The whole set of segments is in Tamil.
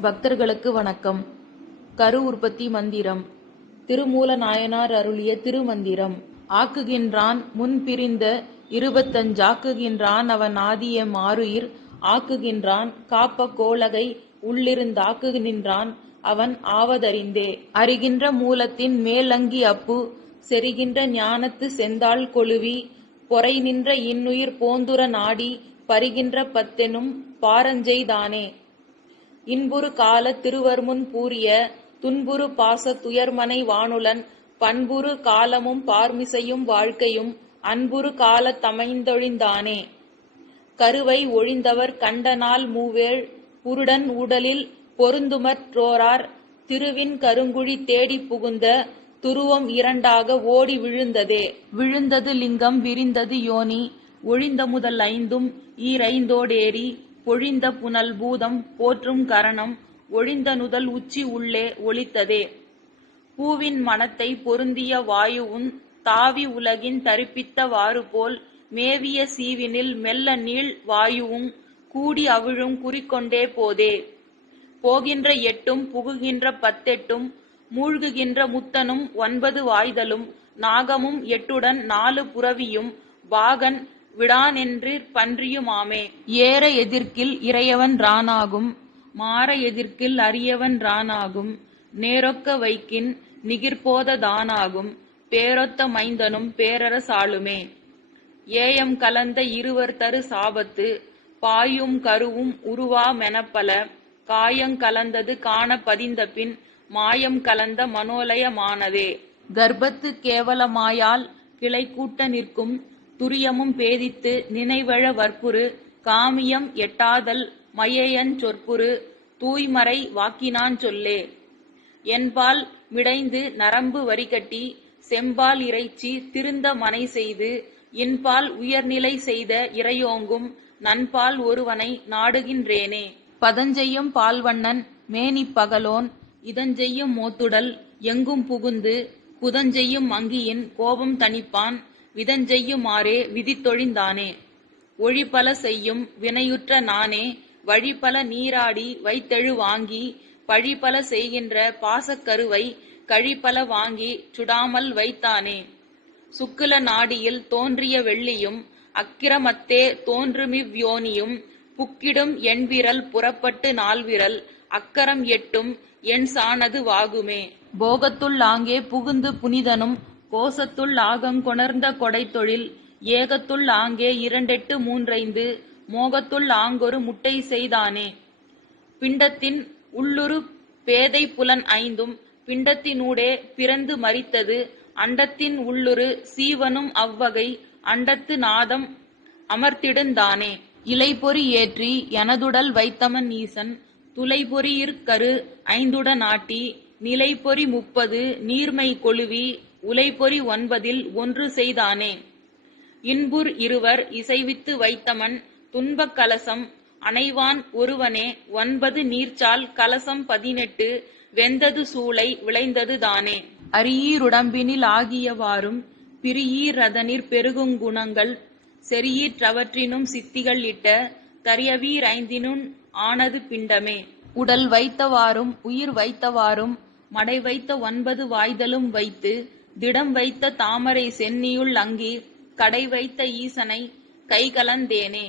பக்தர்களுக்கு வணக்கம். கரு உற்பத்தி மந்திரம். திருமூல நாயனார் அருளிய திருமந்திரம். ஆக்குகின்றான் முன் பிரிந்த இருபத்தஞ்சாக்குகின்றான் அவன் ஆதிய மாருயிர் ஆக்குகின்றான் காப்ப கோலகை உள்ளிருந்தாக்கு நின்றான் அவன் ஆவதறிந்தே. அறிகின்ற மூலத்தின் மேலங்கி அப்பு செரிகின்ற ஞானத்து செந்தாள் கொழுவி பொறை நின்ற இன்னுயிர் போந்துர நாடி பரிகின்ற பத்தெனும் பாரஞ்செய்தானே இன்புறு கால திருவர்முன் பூரிய துன்புறு பாச துயர்மனை வானுலன் பண்புறு காலமும் பார்மிசையும் வாழ்க்கையும் அன்புறு கால தமைந்தொழிந்தானே. கருவை ஒழிந்தவர் கண்டனால் மூவேள் புருடன் உடலில் பொருந்துமற்றோரார் திருவின் கருங்குழி தேடிப் புகுந்த துருவம் இரண்டாக ஓடி விழுந்ததே. விழுந்தது லிங்கம் விரிந்தது யோனி ஒழிந்த முதல் ஐந்தும் ஈரைந்தோடேறி பொழிந்த புனல் பூதம் போற்றும் கரணம் ஒழிந்த நுதல் உச்சி உள்ளே ஒளித்ததே பூவின் மனத்தை பொருந்திய வாயுவுன் தாவி உலகின் தரிப்பித்தவாறு போல் மேவிய சீவினில் மெல்ல நீள் வாயுவும் கூடி அவிழும் குறிக்கொண்டே போதே. போகின்ற எட்டும் புகுகின்ற பத்தெட்டும் மூழ்குகின்ற முத்தனும் ஒன்பது வாய்தலும் நாகமும் எட்டுடன் நாலு புறவியும் பாகன் விடானென்றிற் பன்றியுமாமே. ஏற எதிர்க்கில் இறையவன் ரானாகும் மாற எதிர்க்கில் அரியவன் ரானாகும் நேரொக்க வைக்கின் நிகிர்போத தானாகும் பேரொத்த மைந்தனும் பேரரசாளுமே ஏயம் கலந்த இருவர் தரு சாபத்து பாயும் கருவும் உருவா மெனப்பல காயங் கலந்தது காண பதிந்தபின் மாயம் கலந்த மனோலயமானதே. கர்ப்பத்து கேவலமாயால் கிளை கூட்ட நிற்கும் துரியமும் பேதித்து நினைவழ வற்புறு காமியம் எட்டாதல் மயையஞ் சொற்புறு தூய்மறை வாக்கினான் சொல்லே. என்பால் மிடைந்து நரம்பு வரிகட்டி செம்பால் இறைச்சி திருந்த மனை செய்து இன்பால் உயர்நிலை செய்த இறையோங்கும் நன்பால் ஒருவனை நாடுகின்றேனே. பதஞ்செய்யும் பால்வண்ணன் மேனிப் பகலோன் இதஞ்செய்யும் மோத்துடல் எங்கும் புகுந்து குதஞ்செய்யும் மங்கியின் கோபம் தணிப்பான் விதஞ்செய்யுமாறே விதித்தொழிந்தானே. ஒழிபல செய்யும் வினையுற்ற நானே வழிபல நீராடி வைத்தெழு வாங்கி பழிபல செய்கின்ற பாசக்கருவை கழிபல வாங்கி சுடாமல் வைத்தானே. சுக்கில நாடியில் தோன்றிய வெள்ளியும் அக்கிரமத்தே தோன்றுமிவ்யோனியும் புக்கிடும் எண்விரல் புறப்பட்டு நால்விரல் அக்கரம் எட்டும் எண் சாணது வாகுமே. போகத்துள் ஆங்கே புகுந்து புனிதனும் கோசத்துள் ஆகங்கொணர்ந்த கொடைத்தொழில் ஏகத்துள் ஆங்கே இரண்டெட்டு மூன்றைந்து மோகத்துள் ஆங்கொரு முட்டை செய்தானே. பிண்டத்தின் உள்ளுரு பேதை புலன் ஐந்தும் பிண்டத்தினூடே பிறந்து மறித்தது அண்டத்தின் உள்ளுரு சீவனும் அவ்வகை அண்டத்து நாதம் அமர்த்திடுந்தானே இலைபொறி ஏற்றி எனதுடல் வைத்தமன் ஈசன் துளைபொறியிற்கரு ஐந்துடன் ஆட்டி நிலைபொறி முப்பது நீர்மை கொழுவி உலைபொறி ஒன்பதில் ஒன்று செய்தானே. இன்புர் இருவர் இசைவித்து வைத்தமன் துன்பக் கலசம் அணைவான் ஒருவனே ஒன்பது நீர்ச்சால் கலசம் பதினெட்டு வெந்தது சூளை விளைந்தது தானே. அரியீருடம்பினில் ஆகியவாறும் பிரியீரதனிற் பெருகுங்குணங்கள் செரியீற்றவற்றினும் சித்திகள் இட்ட தரியவீரைந்தினுள் ஆனது பிண்டமே. உடல் வைத்தவாறும் உயிர் வைத்தவாறும் மடை வைத்த ஒன்பது வாய்தலும் வைத்து திடம் வைத்த தாமரை சென்னியுள் அங்கி கடை வைத்த ஈசனை கைகலந்தேனே.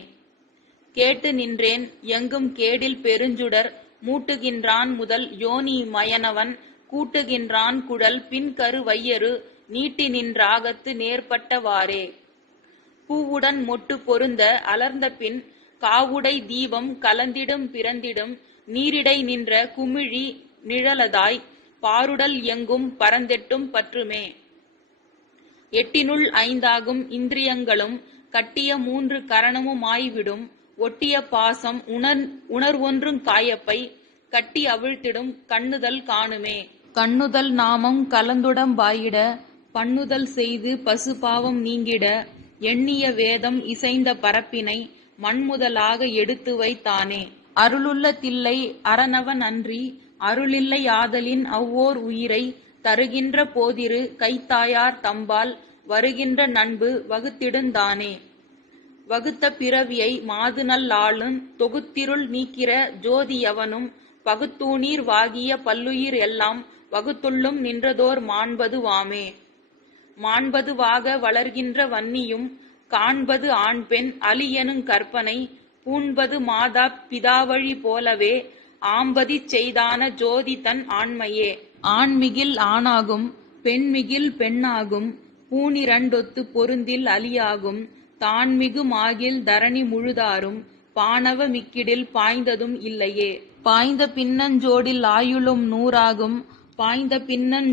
கேட்டு நின்றேன் எங்கும் கேடில் பெருஞ்சுடர் மூட்டுகின்றான் முதல் யோனி மயனவன் கூட்டுகின்றான் குழல் பின்கரு வையரு நீட்டி நின்றாகத்து நேர்பட்டவாறே பூவுடன் மொட்டு பொருந்த அலர்ந்த பின் காவுடை தீபம் கலந்திடும் பிறந்திடும் நீரிடை நின்ற குமிழி நிழலதாய் பாருடல் எங்கும் பரந்தெட்டும் பற்றுமே. எட்டினுள் ஐந்தாகும் இந்திரியங்களும் கட்டிய மூன்று கரணமுமாய்விடும். ஒட்டிய பாசம் உணர் உணர்வொன்றுங் காயப்பை கட்டி அவிழ்த்திடும் கண்ணுதல் காணுமே. கண்ணுதல் நாமம் கலந்துடம்பாயிட பண்ணுதல் செய்து பசு பாவம் நீங்கிட. எண்ணிய வேதம் இசைந்த பரப்பினை மண்முதலாக எடுத்து வைத்தானே. அருளுள்ள தில்லை அரணவன் அன்றி அருளில்லை ஆதலின் அவ்வோர் உயிரை தருகின்ற போதிரு கைத்தாயார் தம்பால் வருகின்ற நண்பு வகுத்திடுந்தானே வகுத்த பிறவியை மாதுநல்லாளும் தொகுத்திருள் நீக்கிற ஜோதியவனும் பகுத்தூணீர் வாகிய பல்லுயிர் எல்லாம் வகுத்துள்ளும் நின்றதோர் மாண்பது வாமே. மாண்பது வாக வளர்கின்ற வன்னியும் காண்பது ஆண்பெண் அலியனுங் கற்பனை பூண்பது மாதா பிதாவழி போலவே ஆம்பதிச் செய்தான ஜோதி தன் ஆண்மையே. ஆண்மிகில் ஆணாகும் பெண்மிகில் பெண்ணாகும் பூனிரண்டொத்து பொருந்தில் அலியாகும் தான்மிகு மாகில் தரணி முழுதாரும் பாணவ மிக்கிடில் பாய்ந்ததும் இல்லையே. பாய்ந்த பின்னஞ்சோடில் ஆயுளும் நூறாகும் பாய்ந்த பின்னன்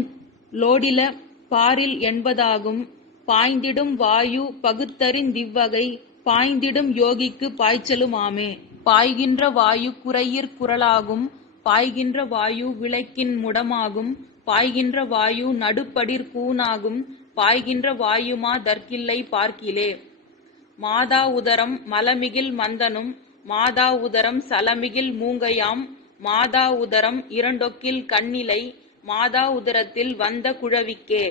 லோடில பாரில் எண்பதாகும் பாய்ந்திடும் வாயு பகுத்தறிந்திவ்வகை பாய்ந்திடும் யோகிக்கு பாய்ச்சலுமாமே. பாய்கின்ற வாயு குறையிற் குரலாகும் பாய்கின்ற வாயு விளக்கின் முடமாகும் பாய்கின்ற வாயு நடுப்படிற் கூனாகும் பாய்கின்ற வாயுமா தற்கில்லை பார்க்கிலே. மாதா உதரம் மலமிகில் மந்தனும் மாதா உதரம் சலமிகில் மூங்கையாம் மாதா உதரம் இரண்டொக்கில் கண்ணிலை மாதா உதரத்தில் வந்த குழவிக்கே.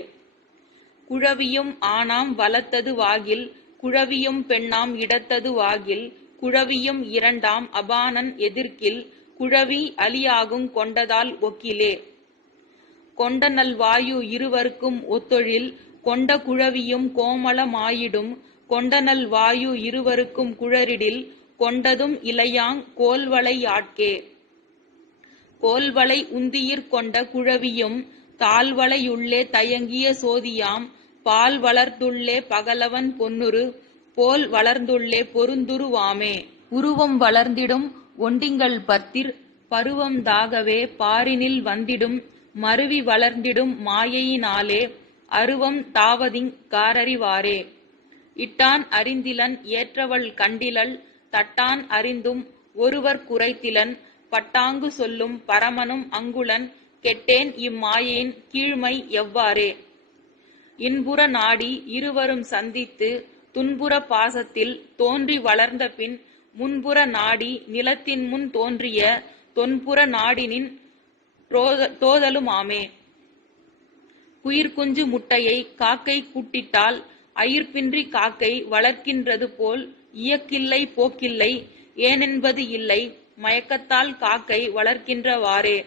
குழவியும் ஆனாம் வளர்த்தது வாகில் குழவியும் பெண்ணாம் இடத்தது வாகில் குழவியும் இரண்டாம் அபானன் எதிர்க்கில் குழவி அலியாகுங் கொண்டதால் ஒக்கிலே. கொண்ட நல் வாயு இருவர்க்கும் ஒத்தொழில் கொண்ட குழவியும் கோமளமாயிடும் கொண்டநல் வாயு இருவருக்கும் குழறிடில் கொண்டதும் இலையாங் கோல்வளை யாட்கே கோல்வளை உந்தியிற் கொண்ட குழவியும் தாழ்வளையுள்ளே தயங்கிய சோதியாம் பால் வளர்ந்துள்ளே பகலவன் பொன்னுரு போல் வளர்ந்துள்ளே பொருந்துருவாமே உருவம் வளர்ந்திடும் ஒண்டிங்கள் பத்திர் பருவம் தாகவே பாரினில் வந்திடும் மருவி வளர்ந்திடும் மாயையினாலே அருவம் தாவதிங் காரறிவாரே. இட்டான் அறிந்திலன் ஏற்றவள் கண்டிலள் தட்டான் அறிந்தும் ஒருவர் குறைத்திலன் பட்டாங்கு சொல்லும் பரமனும் அங்குளன் கெட்டேன் இம்மாயையின் கீழ்மை எவ்வாறே? இன்புற நாடி இருவரும் சந்தித்து துன்புற பாசத்தில் தோன்றி வளர்ந்த பின் முன்புற நாடி நிலத்தின் முன் தோன்றிய தொன்புற நாடினின் தோதலுமாமே. குயிர்குஞ்சு முட்டையை காக்கை கூட்டிட்டால் அயிர்ப்பின்றி காக்கை வளர்க்கின்றது போல் இயக்கில்லை போக்கில்லை ஏனென்பது இல்லை மயக்கத்தால் காக்கை வளர்க்கின்றவாறே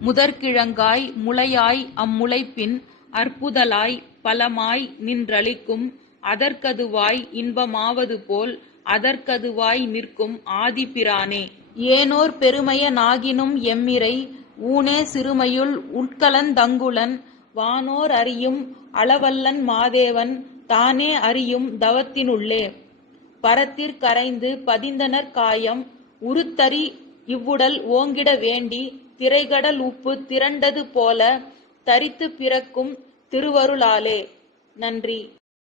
முதற்கிழங்காய் முளையாய் அம்முளைப்பின் அற்புதலாய் பலமாய் நின்றளிக்கும் அதற்கதுவாய் இன்பமாவது போல் அதற்கதுவாய் நிற்கும் ஆதிபிரானே. ஏனோர் பெருமைய நாகினும் எம்மிரை ஊனே சிறுமையுள் உட்கலந்தங்குளன் வானோர் அறியும் அளவல்லன் மாதேவன் தானே அறியும் தவத்தினுள்ளே. பரத்திற் கரைந்து பதிந்தனர் காயம் உருத்தறி இவ்வுடல் ஓங்கிட வேண்டி திரைகடல் உப்பு திரண்டது போல தரித்து பிறக்கும் திருவருளாலே. நன்றி.